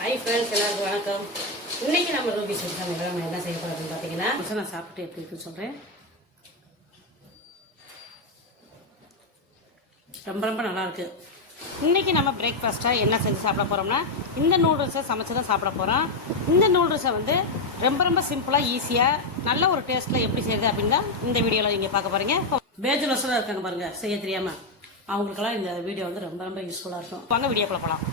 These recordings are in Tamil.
ஹாய் ஃப்ரெண்ட்ஸ், எல்லாருக்கும் வணக்கம். இன்னைக்கு நம்ம ரூபி சமையல் நம்ம என்ன செய்ய போகிறோம்னு பார்த்தீங்கன்னா, நான் சாப்பிட்டு எப்படி இருக்குன்னு சொல்கிறேன். ரொம்ப ரொம்ப நல்லாயிருக்கு. இன்றைக்கி நம்ம பிரேக்ஃபாஸ்ட்டாக என்ன செஞ்சு சாப்பிட போகிறோம்னா, இந்த நூடுல்ஸை சமைச்சு தான் சாப்பிட போகிறோம். இந்த நூடுல்ஸை வந்து ரொம்ப ரொம்ப சிம்பிளாக ஈஸியாக நல்ல ஒரு டேஸ்ட்டில் எப்படி செய்யுது அப்படின்னு தான் இந்த வீடியோவில் நீங்கள் பார்க்க போகிறீங்க. பேச்சுலர்ஸாக இருக்காங்க பாருங்கள், செய்ய தெரியாமல், அவங்களுக்கெல்லாம் இந்த வீடியோ வந்து ரொம்ப ரொம்ப யூஸ்ஃபுல்லாக இருக்கும். வாங்க வீடியோக்குள்ள போகலாம்.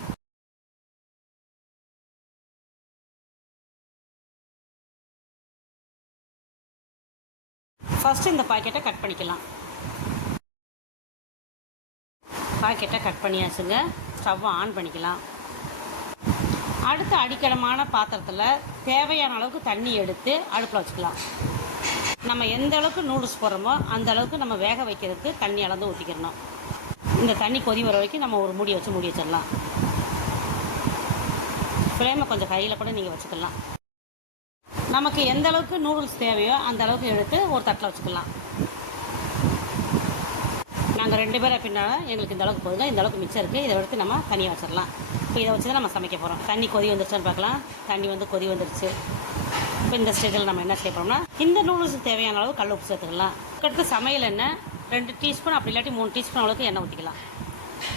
ஃபஸ்ட்டு இந்த பாக்கெட்டை கட் பண்ணிக்கலாம். பாக்கெட்டை கட் பண்ணியாச்சுங்க. ஸ்டவ்வை ஆன் பண்ணிக்கலாம். அடுத்த அடிக்கலமான பாத்திரத்தில் தேவையான அளவுக்கு தண்ணி எடுத்து அடுப்பில் வச்சுக்கலாம். நம்ம எந்த அளவுக்கு நூடுல்ஸ் போடுறோமோ அந்த அளவுக்கு நம்ம வேக வைக்கிறதுக்கு தண்ணி அளந்து ஊற்றிக்கிறணும். இந்த தண்ணி கொதி வர வரைக்கும் நம்ம ஒரு மூடி வச்சிடலாம். ஃப்ளேமை கொஞ்சம் கையில் கூட நீங்கள் வச்சுக்கலாம். நமக்கு எந்த அளவுக்கு நூடுல்ஸ் தேவையோ அந்த அளவுக்கு எடுத்து ஒரு தட்டில் வச்சுக்கலாம். நாங்கள் 2 பேர் அப்படின்னா எங்களுக்கு இந்த அளவுக்கு போதுங்க. இந்த அளவுக்கு மிச்சம் இருக்குது. இதை எடுத்து நம்ம தனியாக வச்சிடலாம். இப்போ இதை வச்சு தான் நம்ம சமைக்க போகிறோம். தண்ணி கொதி வந்துருச்சான்னு பார்க்கலாம். தண்ணி வந்து கொதி வந்துருச்சு. இப்போ இந்த ஸ்டேஜில் நம்ம என்ன செய்ய போகிறோம்னா, இந்த நூடுல்ஸுக்கு தேவையான அளவு கல் உப்பு சேர்த்துக்கலாம். அடுத்து சமையல் எண்ணெய் 2 டீஸ்பூன் அப்படி இல்லாட்டி 3 டீஸ்பூன் அளவுக்கு எண்ணெய் ஊற்றிக்கலாம்.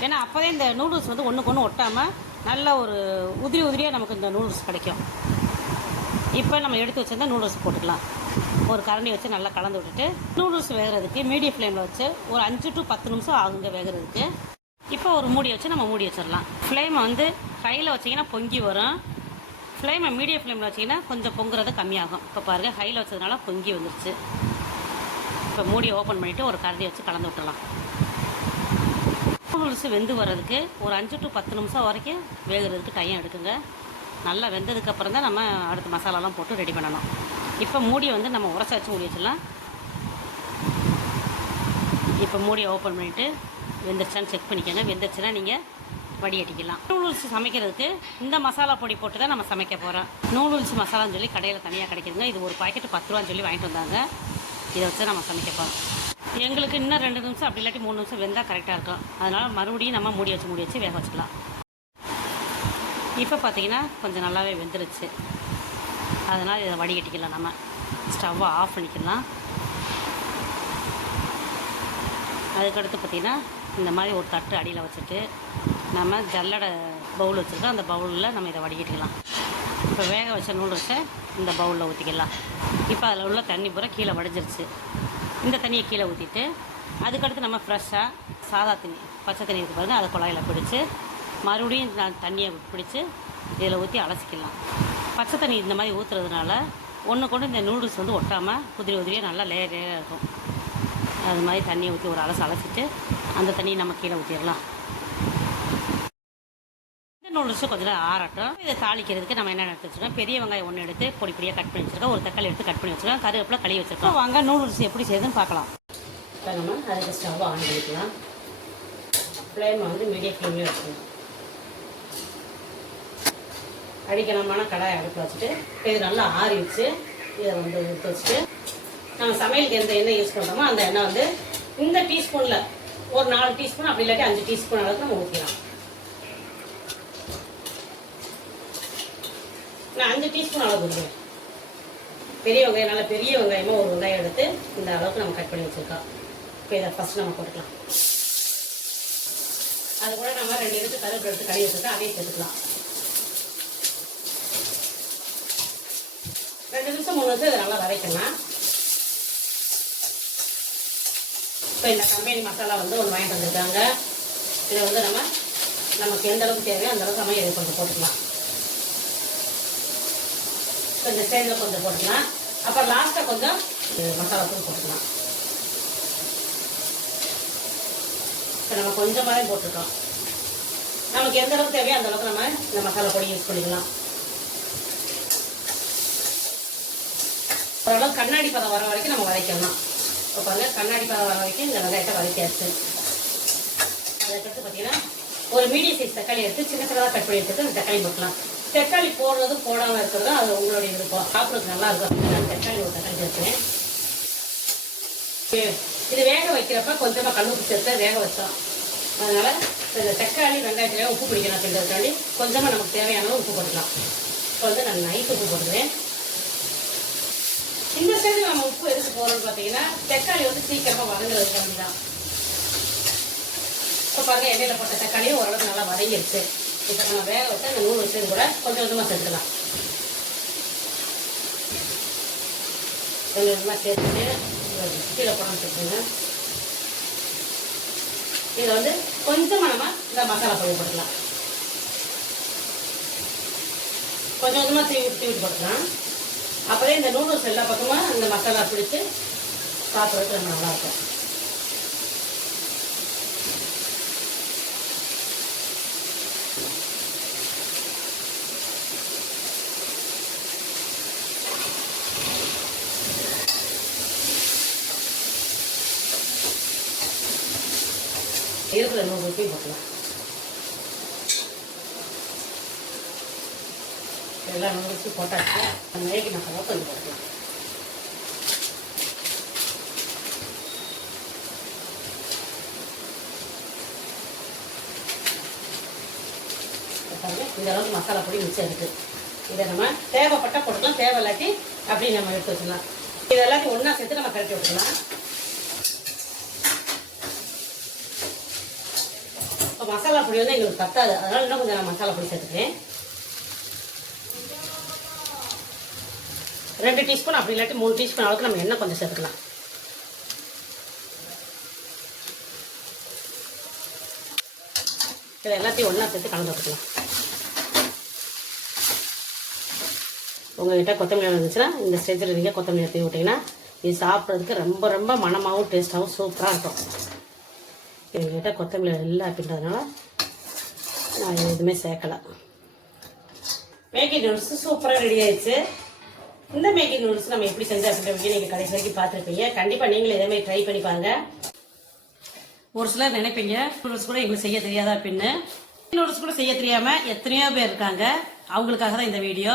ஏன்னா அப்போதே இந்த நூடுல்ஸ் வந்து ஒன்றுக்கு ஒன்று ஒட்டாமல் நல்ல ஒரு உதிரியாக நமக்கு இந்த நூடுல்ஸ் கிடைக்கும். இப்போ நம்ம எடுத்து வச்சிருந்தா நூடுல்ஸ் போட்டுக்கலாம். ஒரு கரண்டி வச்சு நல்லா கலந்து விட்டுட்டு நூடுல்ஸ் வேகிறதுக்கு மீடியம் ஃப்ளேமில் வச்சு ஒரு 5 to 10 நிமிஷம் ஆகுங்க வேகிறதுக்கு. இப்போ ஒரு மூடி வச்சு நம்ம மூடி வச்சிடலாம். ஃப்ளேமை வந்து ஹையில் வச்சிங்கன்னா பொங்கி வரும். ஃப்ளேமை மீடியம் ஃப்ளேமில் வச்சிங்கன்னா கொஞ்சம் பொங்குறது கம்மியாகும். இப்போ பாருங்கள், ஹையில் வச்சதுனால பொங்கி வந்துருச்சு. இப்போ மூடியை ஓப்பன் பண்ணிவிட்டு ஒரு கரண்டி வச்சு கலந்து விட்டுடலாம். நூடுல்ஸ் வெந்து வர்றதுக்கு ஒரு 5 to 10 நிமிஷம் வரைக்கும் வேகிறதுக்கு டைம் எடுக்குங்க. நல்லா வெந்ததுக்கப்புறம் தான் நம்ம அடுத்த மசாலாலாம் போட்டு ரெடி பண்ணணும். இப்போ மூடியை வந்து நம்ம உரச வச்சு மூடி வச்சிடலாம். இப்போ மூடியை ஓப்பன் பண்ணிவிட்டு வெந்துருச்சான்னு செக் பண்ணிக்கோங்க. வெந்துருச்சுன்னா நீங்கள் வடிகட்டிக்கலாம். நூடுல்ஸ் சமைக்கிறதுக்கு இந்த மசாலா பொடி போட்டு தான் நம்ம சமைக்க போகிறோம். நூடுல்ஸ் மசாலான்னு சொல்லி கடையில் தனியாக கிடைக்குதுங்க. இது ஒரு பாக்கெட்டு 10 ரூபான்னு சொல்லி வாங்கிட்டு வந்தாங்க. இதை வச்சு நம்ம சமைக்க போகிறோம். எங்களுக்கு இன்னும் 2 நிமிஷம் அப்படி இல்லாட்டி 3 நிமிஷம் வெந்தால் கரெக்டாக இருக்கும். அதனால் மறுபடியும் நம்ம மூடி வச்சு வேக வச்சுக்கலாம். இப்போ பார்த்தீங்கன்னா கொஞ்சம் நல்லாவே வெந்துருச்சு. அதனால் இதை வடிகட்டிக்கலாம். நம்ம ஸ்டவ்வை ஆஃப் பண்ணிக்கலாம். அதுக்கடுத்து பார்த்திங்கன்னா இந்த மாதிரி ஒரு தட்டு அடியில் வச்சுட்டு நம்ம ஜல்லடை பவுல் வச்சுருக்கோம். அந்த பவுலில் நம்ம இதை வடிகட்டிக்கலாம். இப்போ வேக வச்ச நூடுல்ஸை இந்த பவுலில் ஊற்றிக்கலாம். இப்போ அதில் உள்ள தண்ணி பூரா கீழே வடிஞ்சிருச்சு. இந்த தண்ணியை கீழே ஊற்றிட்டு அதுக்கடுத்து நம்ம ஃப்ரெஷ்ஷாக சாதா தண்ணி, பச்சை தண்ணி இருக்குது பாருங்கள், அதை குழாயில் பிடிச்சி மறுபடியும் தண்ணியை பிடிச்சி இதில் ஊற்றி அலசிக்கலாம். பச்சை தண்ணி இந்த மாதிரி ஊற்றுறதுனால ஒன்று இந்த நூடுல்ஸ் வந்து ஒட்டாமல் உதிரியாக நல்லா லேயராக இருக்கும். அது மாதிரி தண்ணியை ஊற்றி ஒரு அலசிட்டு அந்த தண்ணியை நம்ம கீழே ஊற்றிடலாம். இந்த நூடுல்ஸும் கொஞ்சம் ஆறட்டும். இதை தாளிக்கிறதுக்கு நம்ம என்ன எடுத்து வச்சுருக்கோம், பெரிய வெங்காயம் 1 எடுத்து பொடியாக கட் பண்ணி வச்சுருக்கோம். ஒரு தக்காளி எடுத்து கட் பண்ணி வச்சுருக்கோம். கருவேப்பிலை கழுவி வச்சுருக்கோம். வாங்க நூடுல்ஸ் எப்படி செய்யுதுன்னு பார்க்கலாம். இப்போ நம்ம அதுக்கு ஸ்டவ் ஆன் பண்ணிக்கலாம். ஃப்ளேம் வந்து மீடியம் ஃப்ளேம்லேயே வச்சுக்கணும். அடிக்கலமான கடாயை அடுப்பில் வச்சுட்டு இது நல்லா ஆறி வச்சு இதை வந்து எடுத்து வச்சுட்டு நம்ம சமையலுக்கு எந்த எண்ணெய் யூஸ் பண்ணுறோமோ அந்த எண்ணெய் வந்து இந்த டீஸ்பூனில் ஒரு 4 டீஸ்பூன் அப்படி இல்லாட்டி 5 டீஸ்பூன் அளவுக்கு நம்ம ஊற்றிக்கலாம். நான் 5 டீஸ்பூன் அளவு ஊற்றுவேன். பெரிய வெங்காயம், நல்லா பெரிய வெங்காயமாக ஒரு வெங்காயம் எடுத்து இந்த அளவுக்கு நம்ம கட் பண்ணி வச்சுருக்கோம். இப்போ இதை ஃபஸ்ட் நம்ம போட்டுக்கலாம். அது கூட நம்ம 2 எடுத்து கருவேப்பிலை எடுத்து கழுவி வச்சுருக்கோம். அதையும் சேர்த்துக்கலாம். 2 நிமிஷம் 3 நிமிஷம் இதை நல்லா வதக்கலாம். இப்போ இந்த கம்பெனி மசாலா வந்து ஒன்று வாங்கிட்டு வந்துருக்காங்க. இதை வந்து நமக்கு எந்த அளவுக்கு தேவையோ அந்த அளவுக்கு நம்ம இதை கொஞ்சம் போட்டுக்கலாம். கொஞ்சம் ஸ்டேஜில் கொஞ்சம் போட்டுக்கலாம். அப்புறம் லாஸ்ட்டாக கொஞ்சம் மசாலா தூள் போட்டுக்கலாம். இப்போ நம்ம கொஞ்சமாகவே போட்டுருக்கோம். நமக்கு எந்த அளவுக்கு தேவையோ அந்த அளவுக்கு நம்ம இந்த மசாலா பொடி யூஸ் பண்ணிக்கலாம். ஓரளவு கண்ணாடி பதம் வர வரைக்கும் நம்ம வதக்கலாம். இப்போ பாருங்கள், கண்ணாடி பதம் வர வரைக்கும் இந்த வெங்காயத்தை வதக்கியாச்சு. அதுக்கடுத்து பார்த்தீங்கன்னா ஒரு மீடியம் சைஸ் தக்காளி எடுத்து சின்னதாக கட் பண்ணி எடுத்துட்டு அந்த தக்காளி போட்டலாம். தக்காளி போடுறதும் போடாமல் இருக்கிறதும் அது உங்களுடைய விருப்பம். சாப்பிட்றதுக்கு நல்லா இருக்கும். நான் ஒரு தக்காளி சேர்த்துறேன். இது வேக வைக்கிறப்ப கொஞ்சமாக கல் உப்பு சேர்த்து வேக வச்சோம். அதனால் இந்த தக்காளி வெங்காயத்துல உப்பு பிடிக்கணும் அப்படின்றதுக்காண்டி கொஞ்சமாக நமக்கு தேவையான உப்பு போட்டுக்கலாம். இப்போ வந்து நான் நைட் உப்பு போட்டுக்கிறேன். இந்த சைடு நம்ம உப்பு எதுக்கு போகிறோம்னு பார்த்தீங்கன்னா தக்காளி வந்து சீக்கிரமாக வதங்குறதுக்காண்டி தான். இப்போ பாருங்க எண்ணெயில் போட்ட தக்காளியும் ஓரளவுக்கு நல்லா வதங்கிடுச்சு. இப்போ நம்ம வேக வச்சு அந்த நூல் வச்சது கூட கொஞ்சம் கொஞ்சமாக சேர்த்துக்கலாம். கொஞ்சம் கொஞ்சமாக சேர்த்துட்டு கீழே போடாமல் சேர்த்துங்க. இதில் வந்து கொஞ்சமாக நம்ம இந்த மசாலா பொடி போட்டுக்கலாம். கொஞ்சம் கொஞ்சமாக தீவிட்டு போட்டுக்கலாம். அப்படியே இந்த நூடுல்ஸ் எல்லா பக்கமும் அந்த மசாலா பிடிச்சி சாப்பிட்றதுக்கு நம்ம நல்லாயிருக்கும். இருக்கிற நூடுல்ஸையும் போட்டுக்கலாம். எல்லா நூடுல்ஸும் போட்டாச்சு. அந்த மேகி மசாலா கொஞ்சம் போட்டுக்கலாம். இந்த அளவுக்கு மசாலா பொடி மிச்சம் இருக்குது. இதை நம்ம தேவைப்பட்டால் போட்டுக்கலாம், தேவை இல்லாட்டி அப்படி நம்ம எடுத்து வச்சுக்கலாம். இது எல்லாத்தையும் ஒன்றா சேர்த்து நம்ம கரைச்சி விட்டுக்கலாம். இப்போ மசாலா பொடி வந்து எங்களுக்கு பத்தாது, அதனால இன்னும் கொஞ்சம் நான் மசாலா பொடி சேர்த்துக்கிறேன். 2 டீஸ்பூன் அப்படி இல்லாட்டி 3 டீஸ்பூன் அளவுக்கு நம்ம எண்ணெய் கொஞ்சம் சேர்த்துக்கலாம். இது எல்லாத்தையும் ஒன்றா சேர்த்து கலந்து விட்டுக்கலாம். உங்கள்கிட்ட கொத்தமல்லி இருந்துச்சுன்னா இந்த ஸ்டேஜில் நீங்கள் கொத்தமல்லி எடுத்து விட்டிங்கன்னா இது சாப்பிட்றதுக்கு ரொம்ப ரொம்ப மனமாகவும் டேஸ்ட்டாகவும் சூப்பராக இருக்கும். எங்கள்கிட்ட கொத்தமல்லி இல்லை அப்படின்றதுனால நான் எதுவுமே சேர்க்கலை. மேகி நூடுல்ஸ் சூப்பராக ரெடி ஆயிடுச்சு. இந்த மேகி நூடுல்ஸ் நம்ம எப்படி செஞ்சு அப்படின்ற நீங்கள் கடைசி வரைக்கும் பார்த்துருப்பீங்க. கண்டிப்பாக நீங்களும் இதே மாதிரி ட்ரை பண்ணி பாருங்கள். ஒரு சிலர் நினைப்பீங்க நூடுல்ஸ் கூட எங்களுக்கு செய்ய தெரியாதா அப்படின்னு. நூடுல்ஸ் கூட செய்ய தெரியாமல் எத்தனையோ பேர் இருக்காங்க. அவங்களுக்காக தான் இந்த வீடியோ.